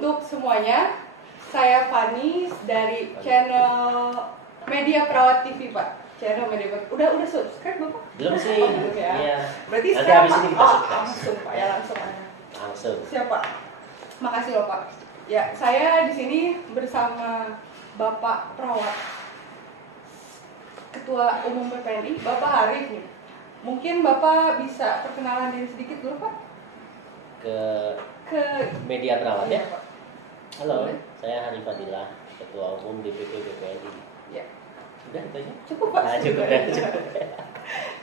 untuk semuanya, saya Fani dari channel Media Perawat TV Pak. Channel Media Perawat. Udah subscribe Bapak? Belum sih. Oh, belum ya. Iya. Berarti Nanti sekarang habis Pak. ini kita subscribe. Langsung Pak ya, langsung aja. Langsung. Siapa? Makasih loh Pak. Ya, saya di sini bersama Bapak Perawat Ketua Umum PPNI, Bapak Harif nih. Mungkin Bapak bisa perkenalan diri sedikit dulu Pak? Ke Media Perawat ya. Pak. Halo, Boleh. saya Harif Fadilah, Ketua Umum DPP BPNI. Ya. Udah itu aja. Cukup Pak. Nah, cukup ya. ya.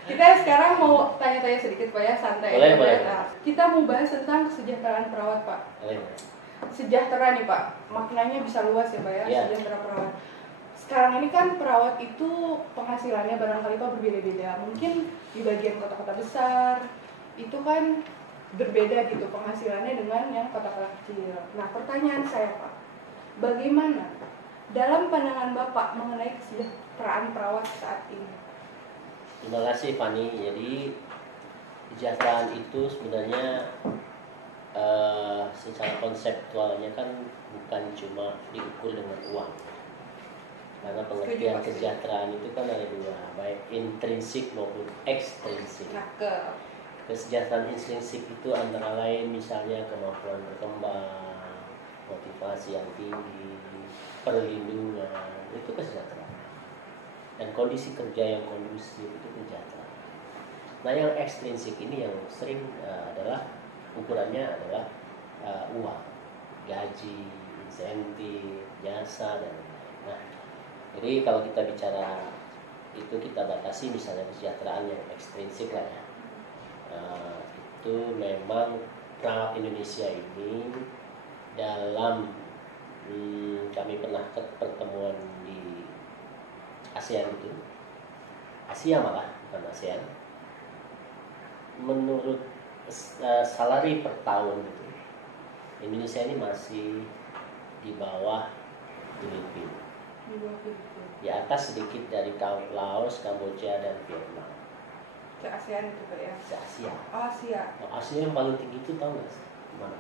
Kita sekarang mau tanya-tanya sedikit Pak ya, santai Boleh, aja. boleh. Nah, kita mau bahas tentang kesejahteraan perawat Pak. Boleh. Sejahtera nih Pak, maknanya bisa luas ya Pak ya, Iya. sejahtera perawat. Sekarang ini kan perawat itu penghasilannya barangkali Pak berbeda-beda. Mungkin di bagian kota-kota besar itu kan berbeda gitu penghasilannya dengan yang kota-kota kecil. Nah pertanyaan saya Pak, bagaimana dalam pandangan Bapak mengenai kesejahteraan perawat saat ini? Terima kasih Fani. Jadi kesejahteraan itu sebenarnya secara konseptualnya kan bukan cuma diukur dengan uang. Karena pengertian kesejahteraan itu kan ada dua, baik intrinsik maupun ekstrinsik. Nah, Kesejahteraan intrinsik itu antara lain misalnya kemampuan berkembang, motivasi yang tinggi, perlindungan, itu kesejahteraan. Dan kondisi kerja yang kondusif itu kesejahteraan. Nah yang ekstrinsik ini yang sering adalah ukurannya adalah uang, gaji, insentif, jasa dan lain-lain. Nah, jadi kalau kita bicara itu kita batasi misalnya kesejahteraan yang ekstrinsik lah ya. Itu memang perawat Indonesia ini dalam kami pernah pertemuan di ASEAN itu, Asia malah bukan ASEAN. Menurut salary per tahun itu, Indonesia ini masih di bawah Filipina. Di atas sedikit dari Laos, Kamboja dan Vietnam. ke ASEAN itu Pak ya? Se Asia. Oh, Asia. Nah, Asia yang paling tinggi itu tahu nggak sih?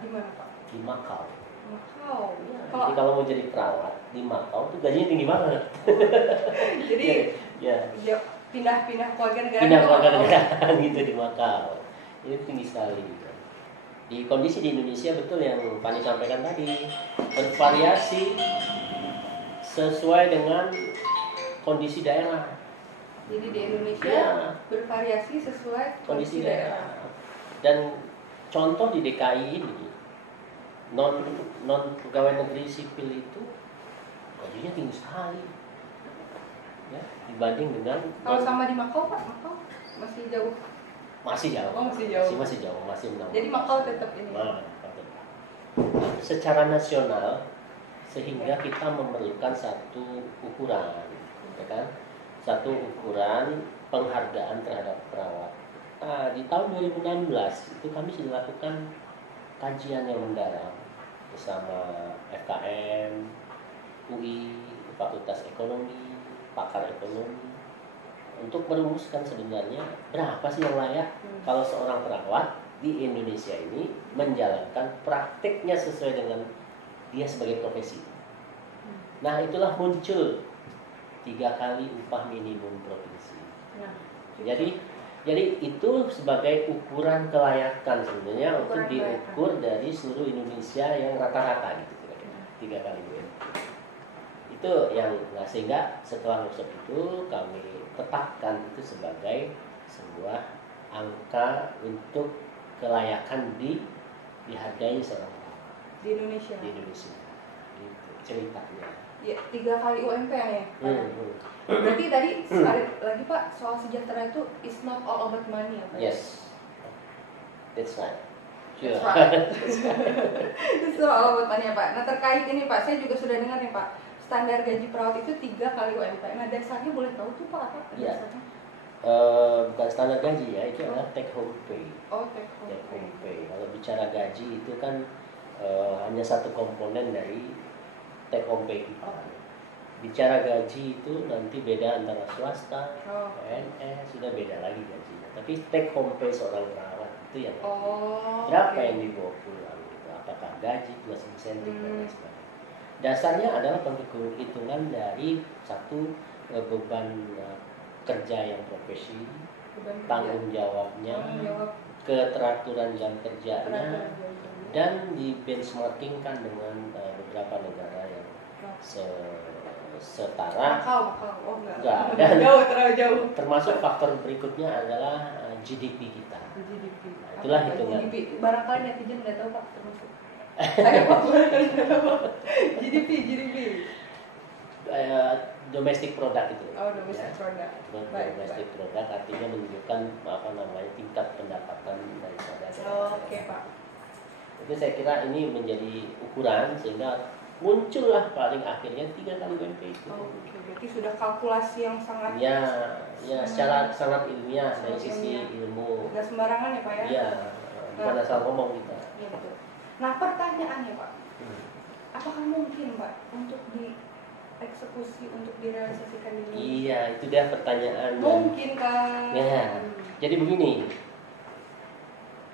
Di mana Pak? Di Macau. Macau. Ya, jadi kalau mau jadi perawat di Macau tuh gajinya tinggi banget. Jadi ya. dia pindah-pindah keluarga negara. Pindah keluarga negaraan gitu di Macau. Ini tinggi sekali. Di kondisi di Indonesia betul yang Fani sampaikan tadi, bervariasi sesuai dengan kondisi daerah. Jadi di Indonesia Ya. bervariasi sesuai Kondisi daerah. Dan contoh di DKI ini non pegawai negeri sipil itu gajinya tinggi sekali. Ya, dibanding dengan kalau sama di Macau Pak, Macau masih jauh. masih jauh. Oh, masih jauh. Masih jauh, masih menang. Jadi Macau tetap ini. Nah, secara nasional sehingga kita memerlukan satu ukuran, ya kan? Satu ukuran penghargaan terhadap perawat. Nah, di tahun 2016 itu kami sudah lakukan kajian yang mendalam bersama FKM, UI, Fakultas Ekonomi, pakar ekonomi untuk merumuskan sebenarnya berapa sih yang layak kalau seorang perawat di Indonesia ini menjalankan praktiknya sesuai dengan dia sebagai profesi. Nah, itulah muncul 3 kali upah minimum provinsi. Nah, Jadi itu sebagai ukuran kelayakan sebenarnya untuk Ukuran diukur dari seluruh Indonesia yang rata-rata gitu kira-kira 3 kali UMP. Itu yang sehingga setelah workshop itu kami tetapkan itu sebagai sebuah angka untuk kelayakan dihargai seorang perawat di Indonesia. di Indonesia. Itu ceritanya. Ya, 3 kali UMP ya. Berarti tadi sekali lagi Pak, soal sejahtera itu is not all about money ya Pak? Yes, that's right. Sure. That's right. It's not all about money ya Pak. Nah terkait ini Pak, saya juga sudah dengar nih Pak, standar gaji perawat itu 3 kali UMP. Nah dasarnya boleh tahu tuh Pak apa Iya. dasarnya? Bukan standar gaji ya, itu adalah take home pay. Oh, take Take home home. pay. Kalau bicara gaji itu kan hanya satu komponen dari take home pay kita. Bicara gaji itu nanti beda antara swasta, PNS, sudah beda lagi gajinya. Tapi take home pay seorang perawat itu yang berapa yang dibawa pulang gitu. Apakah apakah gaji plus insentif dan lain sebagainya. Dasarnya adalah penghitungan dari satu beban kerja yang profesi, tanggung jawabnya, Tanggung jawab keteraturan jam kerjanya, teratur jam. dan di benchmarkingkan dengan beberapa negara yang setara. Makau. Oh Enggak. enggak. Jauh, terlalu jauh. Termasuk faktor berikutnya adalah GDP kita. GDP. Nah, itulah Apa hitungan. GDP. Barangkali netizen nggak tahu Pak termasuk. Saya Pak barangkali nggak tahu. GDP. Domestic product itu. Oh, domestic product. Baik. Domestic product artinya menunjukkan tingkat pendapatan daripada daerah. Oke Pak. Itu saya kira ini menjadi ukuran sehingga muncullah paling akhirnya 3 kali UMP itu. Oke, berarti sudah kalkulasi yang sangat Ya, secara sangat ilmiah dari Sangat sisi ilmiah. ilmu. nggak sembarangan ya Pak ya? Iya, bukan asal ngomong kita. Iya betul. Nah pertanyaannya Pak, apakah mungkin Pak untuk dieksekusi, untuk direalisasikan di Indonesia? Iya, itu dia pertanyaan. Mungkin kan? Ya, jadi begini,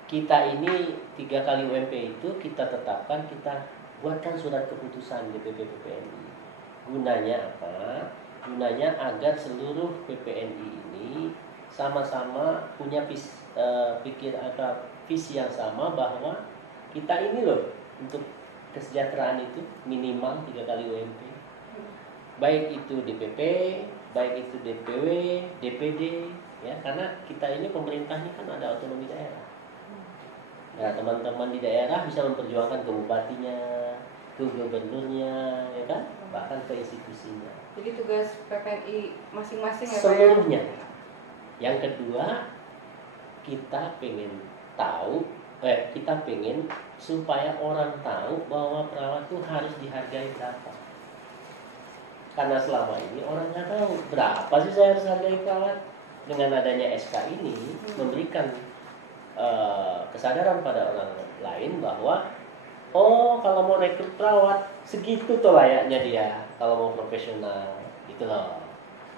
kita ini 3 kali UMP itu kita tetapkan, kita buatkan surat keputusan DPP PPNI. Gunanya apa? Gunanya agar seluruh PPNI ini sama-sama punya visi yang sama bahwa kita ini loh untuk kesejahteraan itu minimal 3 kali UMP. Baik itu DPP, baik itu DPW, DPD, ya karena kita ini pemerintah ini kan ada otonomi daerah. Nah, teman-teman di daerah bisa memperjuangkan ke bupatinya, ke gubernurnya, ya kan? Bahkan ke institusinya. Jadi tugas PPNI masing-masing ya Pak ya? Seluruhnya. Yang kedua, kita pengen supaya orang tahu bahwa perawat itu harus dihargai berapa. Karena selama ini orang nggak tahu berapa sih saya harus hargai perawat. Dengan adanya SK ini memberikan kesadaran pada orang lain bahwa kalau mau rekrut perawat segitu tuh layaknya dia kalau mau profesional gitu loh.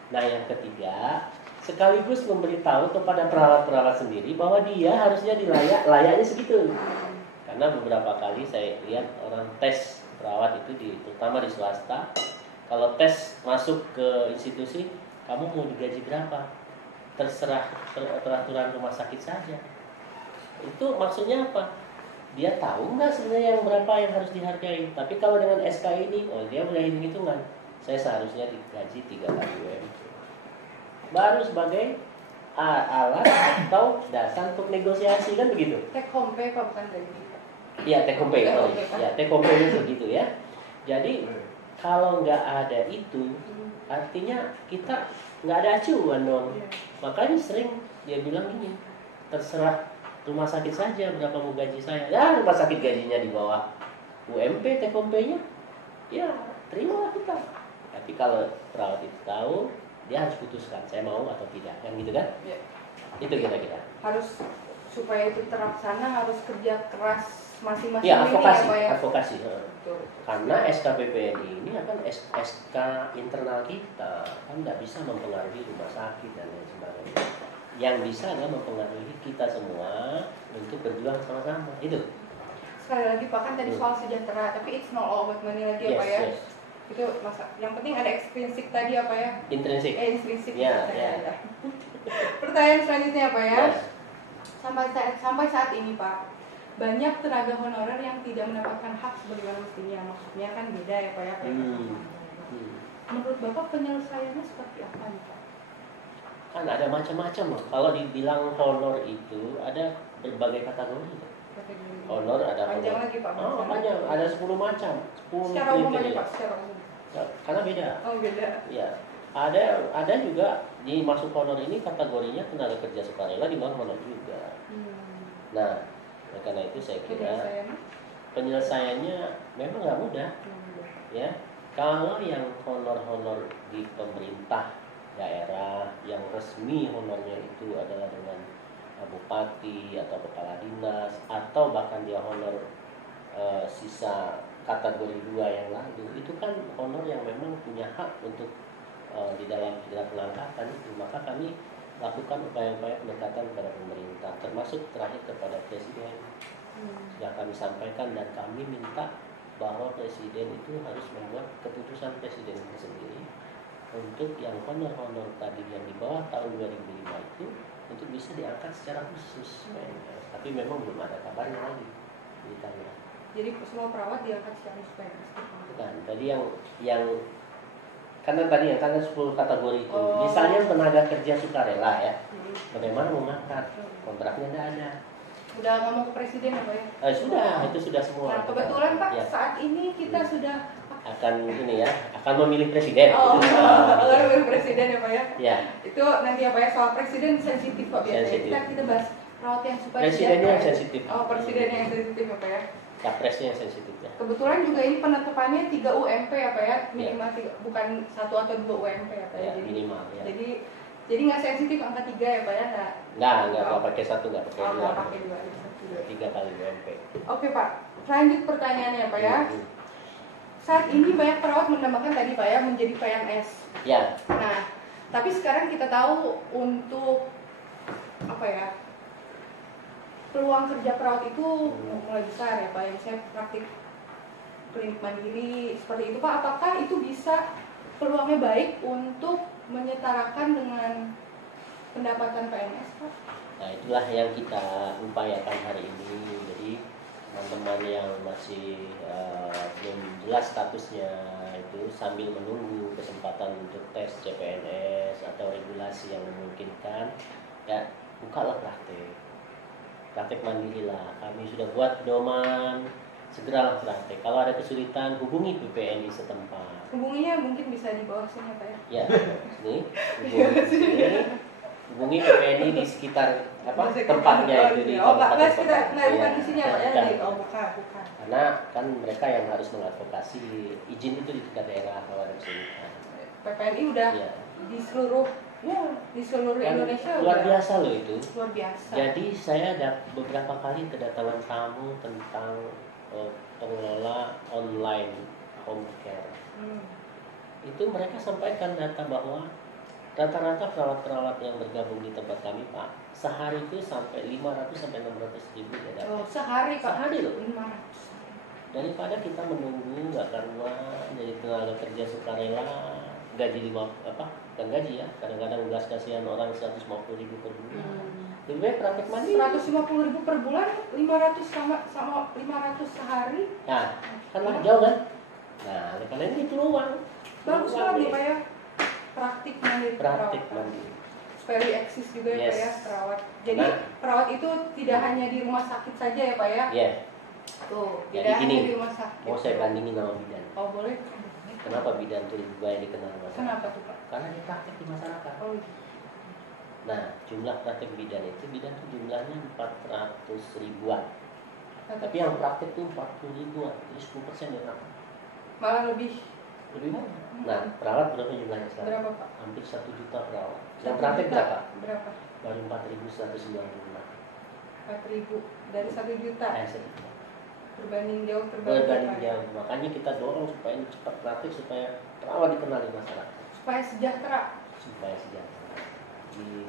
Nah yang ketiga sekaligus memberitahu kepada perawat-perawat sendiri bahwa dia harusnya layaknya segitu. Karena beberapa kali saya lihat orang tes perawat itu terutama di swasta, kalau tes masuk ke institusi, kamu mau digaji berapa? Terserah peraturan rumah sakit saja. Itu maksudnya apa? Dia tahu nggak sebenarnya yang berapa yang harus dihargai. Tapi kalau dengan SK ini, dia udah hitung-hitungan. Saya seharusnya digaji 3 kali UMP. Baru sebagai alat atau dasar untuk negosiasi kan begitu. Take home pay Pak, bukan gaji. Iya, take home pay. Ya, take home pay itu gitu ya. Jadi kalau nggak ada itu, artinya kita nggak ada acuan dong. Makanya sering dia bilang gini, terserah rumah sakit saja berapa mau gaji saya. Ya rumah sakit gajinya di bawah UMP, take home pay-nya, ya terimalah kita. Tapi kalau perawat itu tahu, dia harus putuskan saya mau atau tidak, kan gitu kan? Ya. Itu kira-kira. Harus supaya itu terlaksana harus kerja keras masing-masing. Ya, advokasi, ini ya, Pak, ya? advokasi. Betul. Karena SKPPNI ini akan SK internal kita, kan nggak bisa mempengaruhi rumah sakit dan lain sebagainya. Yang bisa adalah mempengaruhi kita semua untuk berjuang sama-sama. Itu. Sekali lagi Pak, kan tadi soal sejahtera, tapi it's not all about money lagi ya Pak ya? Yes. Itu yang penting ada extrinsic tadi apa ya? Intrinsik. Intrinsik. Ya. Pertanyaan selanjutnya Pak ya? Yes. Sampai saat ini Pak, banyak tenaga honorer yang tidak mendapatkan hak sebagaimana mestinya. Maksudnya kan beda ya Pak ya? Menurut Bapak penyelesaiannya seperti apa nih Pak? Kan ada macam-macam loh. Kalau dibilang honor itu ada berbagai kategori. Honor ada panjang honor. lagi Pak. Panjang. Ada 10 macam. 10 secara umum aja kriteria. Pak, secara umum. Karena beda. Oh beda. Ya. Ada juga di masuk honor ini kategorinya tenaga kerja sukarela di bawah honor juga. Nah, karena itu saya kira penyelesaiannya memang nggak mudah. Ya. Kalau yang honor-honor di pemerintah daerah yang resmi honornya itu adalah dengan bupati atau kepala dinas atau bahkan dia honor sisa kategori 2 yang lalu, itu kan honor yang memang punya hak untuk di dalam pengangkatan itu. Maka kami lakukan upaya-upaya pendekatan kepada pemerintah, termasuk terakhir kepada presiden. Sudah kami sampaikan dan kami minta bahwa presiden itu harus membuat keputusan presiden itu sendiri untuk yang honor-honor tadi yang di bawah tahun 2005 itu untuk bisa diangkat secara khusus PNS. Tapi memang belum ada kabarnya lagi ditanya. Jadi semua perawat diangkat secara khusus PNS. Bukan, tadi yang karena tadi yang karena 10 kategori itu, misalnya tenaga kerja sukarela ya, bagaimana mau ngangkat, kontraknya tidak ada. Udah ngomong ke presiden ya Pak ya? Sudah, itu sudah semua. Nah kebetulan Pak ya. saat ini kita sudah akan ini ya, akan memilih presiden. Akan memilih presiden ya Pak ya? Ya. Itu nanti ya Pak ya, soal presiden sensitif Pak biasanya. Sensitif. Kita bahas perawat yang supaya Presidennya yang sensitif. Presidennya yang sensitif ya Pak ya? Capresnya yang sensitif ya. Kebetulan juga ini penetapannya 3 UMP ya Pak ya? Minimal 3, bukan 1 atau 2 UMP ya Pak ya? Jadi, minimal ya. Jadi nggak sensitif angka 3 ya Pak ya? Nggak pakai 1, nggak pakai 2. Nggak pakai 2. 3 kali UMP. Oke Pak, lanjut pertanyaannya Pak ya. Saat ini banyak perawat mendambakan tadi Pak ya menjadi PNS. Ya. Nah, tapi sekarang kita tahu untuk apa ya, peluang kerja perawat itu mulai besar ya Pak. Yang saya praktik klinik mandiri seperti itu Pak. Apakah itu bisa peluangnya baik untuk menyetarakan dengan pendapatan PNS Pak? Nah itulah yang kita upayakan hari ini. Jadi teman-teman yang masih belum jelas statusnya itu sambil menunggu kesempatan untuk tes CPNS atau regulasi yang memungkinkan, ya bukalah praktek mandiri lah. Kami sudah buat pedoman, segeralah praktek. Kalau ada kesulitan hubungi PPNI setempat. Hubunginya mungkin bisa di bawah sini Pak ya? Ya, ini hubungi PPNI di sekitar tempatnya itu di bukan di sini ya Pak ya? Bukan. Karena kan mereka yang harus mengadvokasi izin itu di tingkat daerah kalau ada kesulitan. PPNI udah di seluruh Indonesia luar biasa loh itu. Luar biasa. Jadi saya ada beberapa kali kedatangan tamu tentang pengelola online home care. Itu mereka sampaikan data bahwa rata-rata perawat-perawat yang bergabung di tempat kami Pak, sehari itu sampai 500 sampai 600 ribu ya dapat. Sehari Pak? Sehari loh. 500. Daripada kita menunggu nggak karuan jadi tenaga kerja sukarela gaji kan gaji ya, kadang-kadang belas kasihan orang 150 ribu per bulan. Lebih baik praktek mandiri. 150 ribu per bulan, 500 sama 500 sehari. Nah, kan jauh kan? Nah, oleh karena ini peluang. Bagus banget Pak ya. Praktik mandiri. Supaya eksis juga ya Pak ya perawat. Jadi perawat itu tidak hanya di rumah sakit saja ya Pak ya? Iya. Tuh, jadi tidak gini, hanya di rumah sakit. mau saya bandingin sama bidan. Oh boleh. Kenapa bidan itu lebih banyak dikenal masyarakat? Kenapa tuh Pak? Karena dia praktek di masyarakat. Oh. Nah, jumlah praktek bidan itu jumlahnya 400 ribuan. Tapi yang praktek itu 40 ribuan, jadi 10% ya Pak. Malah lebih banyak. Nah, perawat berapa jumlahnya sekarang? Berapa Pak? Hampir 1 juta perawat. Yang praktek berapa? Berapa? Baru 4.195. 4.000 dari 1 juta. 1 juta. Berbanding jauh. Makanya kita dorong supaya ini cepat praktik supaya perawat dikenal di masyarakat. Supaya sejahtera.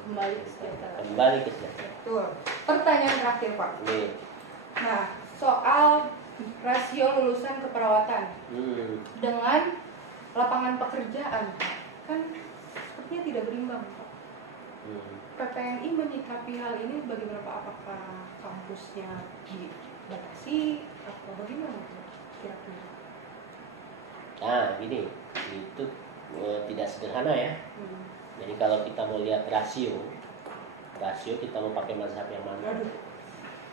Kembali ke sejahtera. Betul. Pertanyaan terakhir Pak. Nih. Nah, soal rasio lulusan keperawatan dengan lapangan pekerjaan kan sepertinya tidak berimbang Pak. PPNI menyikapi hal ini bagaimana Pak? Apakah kampusnya dibatasi atau bagaimana kira-kira? Nah, gini, itu tidak sederhana ya. Jadi kalau kita mau lihat rasio kita mau pakai mazhab yang mana?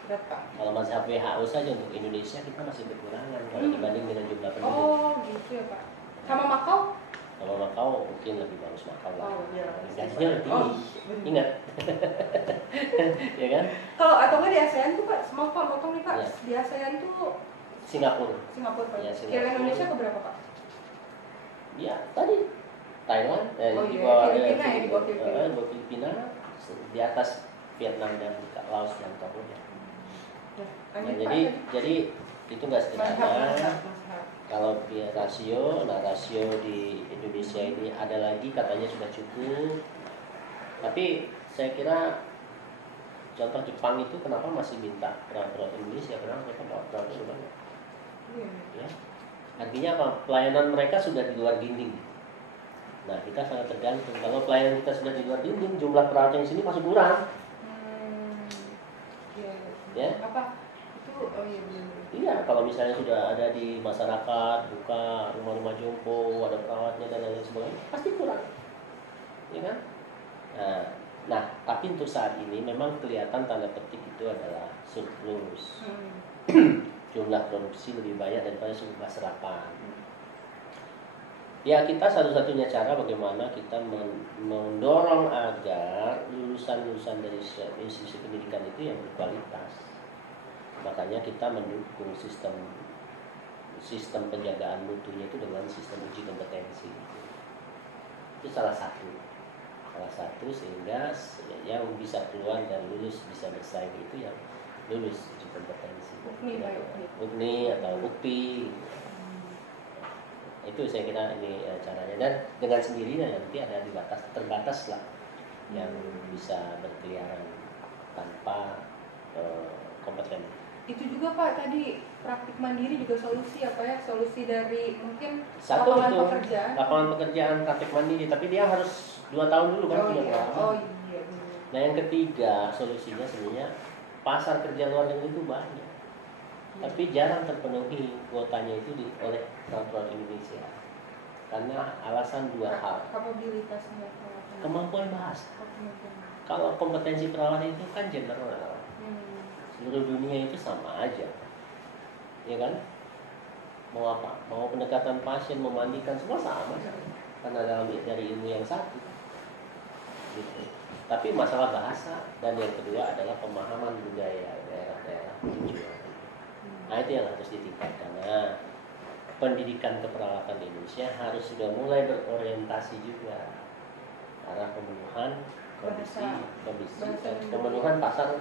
Berat Pak. Kalau mazhab WHO saja untuk Indonesia kita masih kekurangan kalau dibanding dengan jumlah penduduk. Oh, gitu ya Pak. Sama Makau? Sama Makau mungkin lebih bagus Makau lah. Oh, iya. Gajinya lebih tinggi. Ingat. Ya kan? Kalau atau nggak di ASEAN tuh Pak, semua Pak potong nih Pak. Ya. Di ASEAN tuh Singapura Pak. Ya, Kira Indonesia ke berapa Pak? Ya, tadi Thailand, di bawah Filipina, di atas Vietnam dan Laos dan Kamboja. Nah, jadi itu nggak sederhana. Kalau dia rasio di Indonesia ini ada lagi katanya sudah cukup. Tapi saya kira Contoh Jepang itu kenapa masih minta perawat Indonesia, karena mereka perawatnya udah banyak. Iya. Ya. Artinya apa? Pelayanan mereka sudah di luar dinding. Nah, kita sangat tergantung. Kalau pelayanan kita sudah di luar dinding, jumlah perawat yang sini masih kurang. Iya. Ya. Apa? Itu oh iya benar. Iya, kalau misalnya sudah ada di masyarakat, buka rumah-rumah jompo, ada perawatnya dan lain sebagainya, pasti kurang. Ya kan? Nah, tapi untuk saat ini memang kelihatan tanda petik itu adalah surplus. Jumlah produksi lebih banyak daripada jumlah serapan. Ya, kita satu-satunya cara bagaimana kita mendorong agar lulusan-lulusan dari institusi pendidikan itu yang berkualitas. Makanya kita mendukung sistem penjagaan mutunya itu dengan sistem uji kompetensi. Itu salah satu sehingga yang bisa keluar dan lulus bisa bersaing itu yang lulus uji kompetensi. UKNI atau UPI. Itu saya kira ini caranya, dan dengan sendirinya nanti ada terbatas lah yang bisa berkeliaran tanpa kompeten. Itu juga Pak tadi praktik mandiri juga solusi apa ya? Solusi dari mungkin Satu lapangan itu pekerjaan. lapangan pekerjaan praktik mandiri, tapi dia harus 2 tahun dulu kan punya pengalaman. Oh iya. Nah, yang ketiga solusinya sebenarnya pasar kerja luar negeri itu banyak. Tapi jarang terpenuhi kuotanya itu oleh perawat Indonesia. Karena alasan 2 hal. Kapabilitasnya. Kemampuan bahasa. Kalau kompetensi perawat itu kan general. Seluruh dunia itu sama aja, ya kan? Mau apa? Mau pendekatan pasien, memandikan, semua sama, karena dari ilmu yang satu. Gitu. Tapi masalah bahasa dan yang kedua adalah pemahaman budaya daerah-daerah tujuan. Nah, itu yang harus ditingkatkan. Nah, pendidikan keperawatan di Indonesia harus sudah mulai berorientasi juga arah pemenuhan kondisi pemenuhan pasar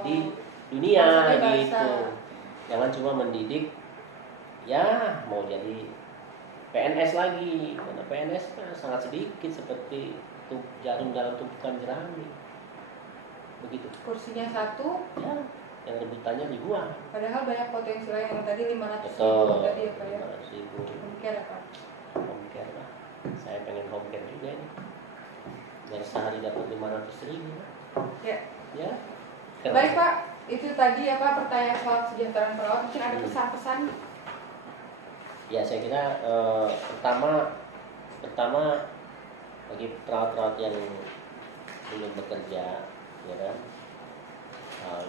di dunia gitu. Jangan cuma mendidik ya mau jadi PNS lagi, karena PNS kan sangat sedikit seperti jarum dalam tumpukan jerami. Begitu. Kursinya satu, ya, yang rebutannya ribuan. Padahal banyak potensi lain yang tadi 500 ribu tadi ya Pak ya. 500 ribu. Home care apa? Home care lah. Saya pengen home care juga ini. Dari sehari dapat 500 ribu. Ya. Ya. Baik Pak, itu tadi ya Pak pertanyaan soal kesejahteraan perawat. Mungkin ada pesan-pesan? Ya, saya kira pertama bagi perawat-perawat yang belum bekerja, ya kan,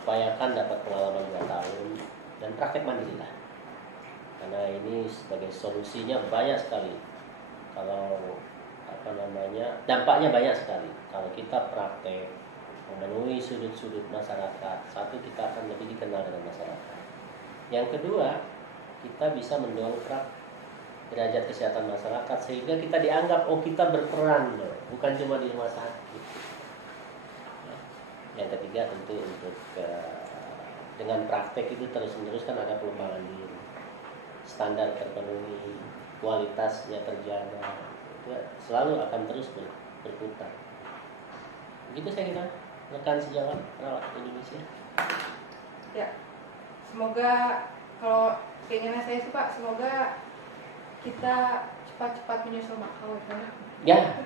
upayakan dapat pengalaman 2 tahun dan praktek mandiri lah. Karena ini sebagai solusinya banyak sekali. Kalau dampaknya banyak sekali. Kalau kita praktek memenuhi sudut-sudut masyarakat, satu, kita akan lebih dikenal dengan masyarakat. Yang kedua, kita bisa mendongkrak derajat kesehatan masyarakat sehingga kita dianggap kita berperan loh, bukan cuma di rumah sakit. Yang ketiga tentu untuk dengan praktek itu terus-menerus kan ada pengembangan diri, standar terpenuhi, kualitasnya terjaga, itu selalu akan terus berputar. Begitu saya kira rekan sejawat perawat Indonesia. Ya, semoga kalau keinginan saya sih Pak, semoga kita cepat-cepat menyusul Makau ya.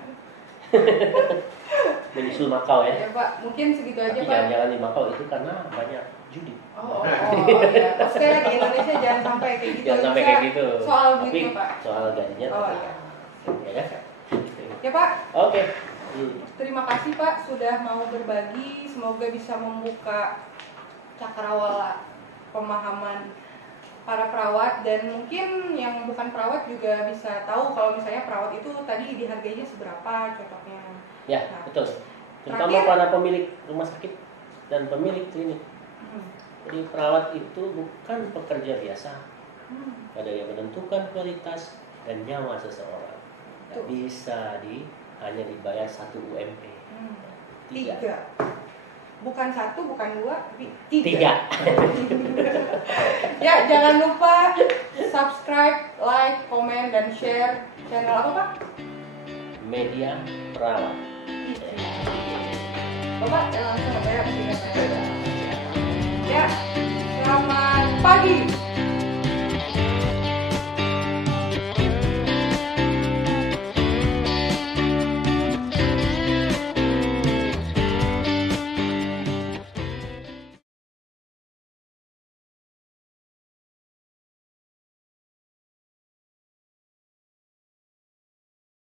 Menyusul Makau ya. Ya Pak, mungkin segitu aja tapi Pak. jangan-jangan di Makau itu karena banyak judi. Ya. Sekali lagi Indonesia jangan sampai kayak gitu. Jangan sampai kayak gitu. Soal tapi duitnya Pak. soal gajinya. Iya. Ya. Ya Pak. Oke. Terima kasih Pak sudah mau berbagi. Semoga bisa membuka cakrawala pemahaman para perawat, dan mungkin yang bukan perawat juga bisa tahu kalau misalnya perawat itu tadi dihargainya seberapa contohnya. Ya, betul. Terutama para pemilik rumah sakit dan pemilik klinik. Jadi perawat itu bukan pekerja biasa. Ada yang menentukan kualitas dan nyawa seseorang. Tidak bisa hanya dibayar 1 UMP. 3. Bukan 1, bukan 2, tapi 3. Ya, jangan lupa subscribe, like, komen, dan share channel apa Pak? Media Perawat. Bapak langsung ya,